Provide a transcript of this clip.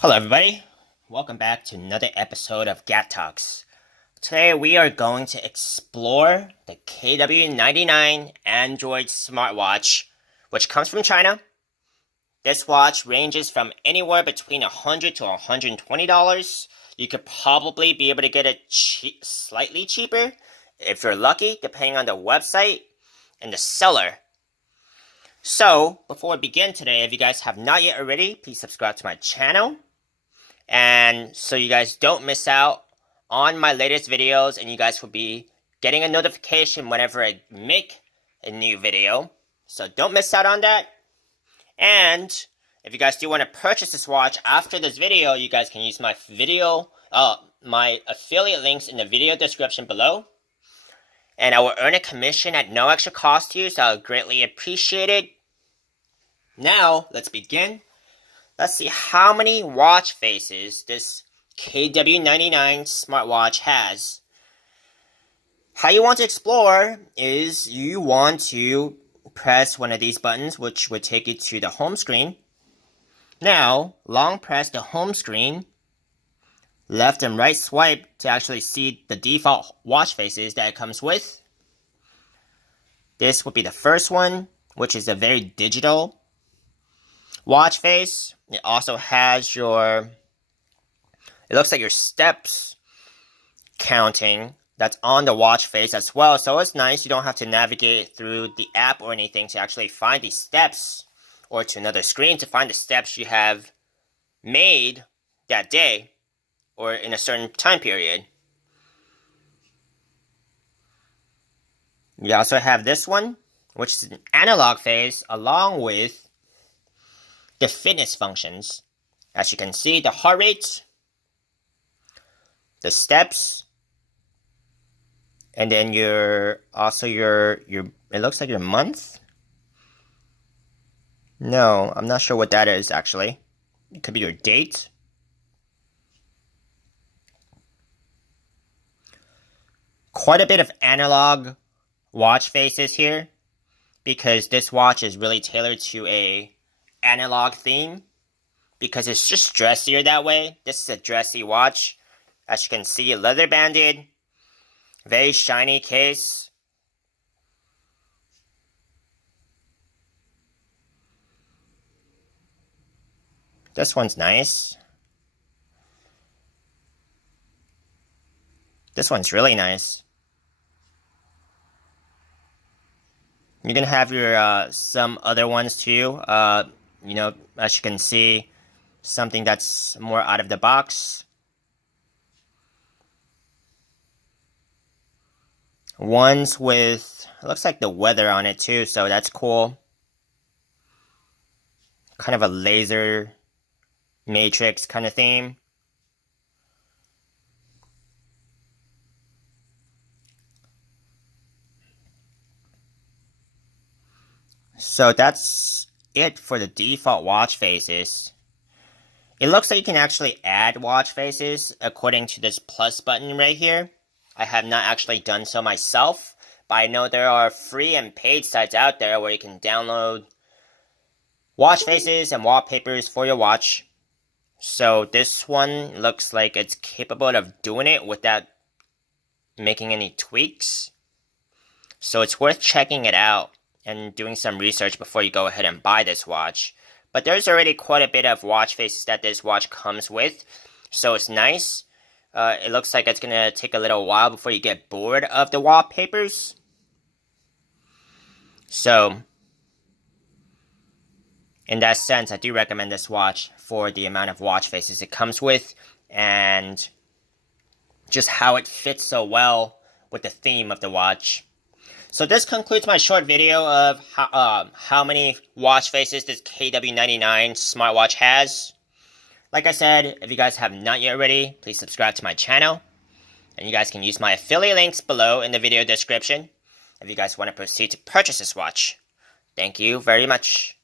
Hello everybody, welcome back to another episode of Gat Talks. Today we are going to explore the KW99 Android smartwatch, which comes from China. This watch ranges from anywhere between $100 to $120. You could probably be able to get it slightly cheaper if you're lucky, depending on the website and the seller. So, before we begin today, if you guys have not yet already, please subscribe to my channel. And so you guys don't miss out on my latest videos, and you guys will be getting a notification whenever I make a new video. So don't miss out on that. And if you guys do want to purchase this watch after this video, you guys can use my affiliate links in the video description below. And I will earn a commission at no extra cost to you, so I'll greatly appreciate it. Now, let's begin. Let's see how many watch faces this KW99 smartwatch has. How you want to explore is you want to press one of these buttons, which would take you to the home screen. Now, long press the home screen, left and right swipe to actually see the default watch faces that it comes with. This would be the first one, which is a very digital watch face. It also has it looks like your steps counting that's on the watch face as well. So it's nice. You don't have to navigate through the app or anything to actually find these steps, or to another screen to find the steps you have made that day or in a certain time period. You also have this one, which is an analog face, along with the fitness functions. As you can see, the heart rate, the steps, and then your it looks like your month. No, I'm not sure what that is actually. It could be your date. Quite a bit of analog watch faces here, because this watch is really tailored to a analog theme, because it's just dressier that way. This is a dressy watch. As you can see, leather banded, very shiny case. This one's nice. This one's really nice. You can have your some other ones too. As you can see, something that's more out of the box. Ones with, it looks like the weather on it too, so that's cool. Kind of a laser matrix kind of theme. So that's it for the default watch faces. It looks like you can actually add watch faces according to this plus button right here. I have not actually done so myself, but I know there are free and paid sites out there where you can download watch faces and wallpapers for your watch. So this one looks like it's capable of doing it without making any tweaks. So it's worth checking it out and doing some research before you go ahead and buy this watch. But there's already quite a bit of watch faces that this watch comes with, so it's nice. It looks like it's gonna take a little while before you get bored of the wallpapers. So, in that sense, I do recommend this watch for the amount of watch faces it comes with, and just how it fits so well with the theme of the watch. So this concludes my short video of how many watch faces this KW99 smartwatch has. Like I said, if you guys have not yet already, please subscribe to my channel. And you guys can use my affiliate links below in the video description if you guys want to proceed to purchase this watch. Thank you very much.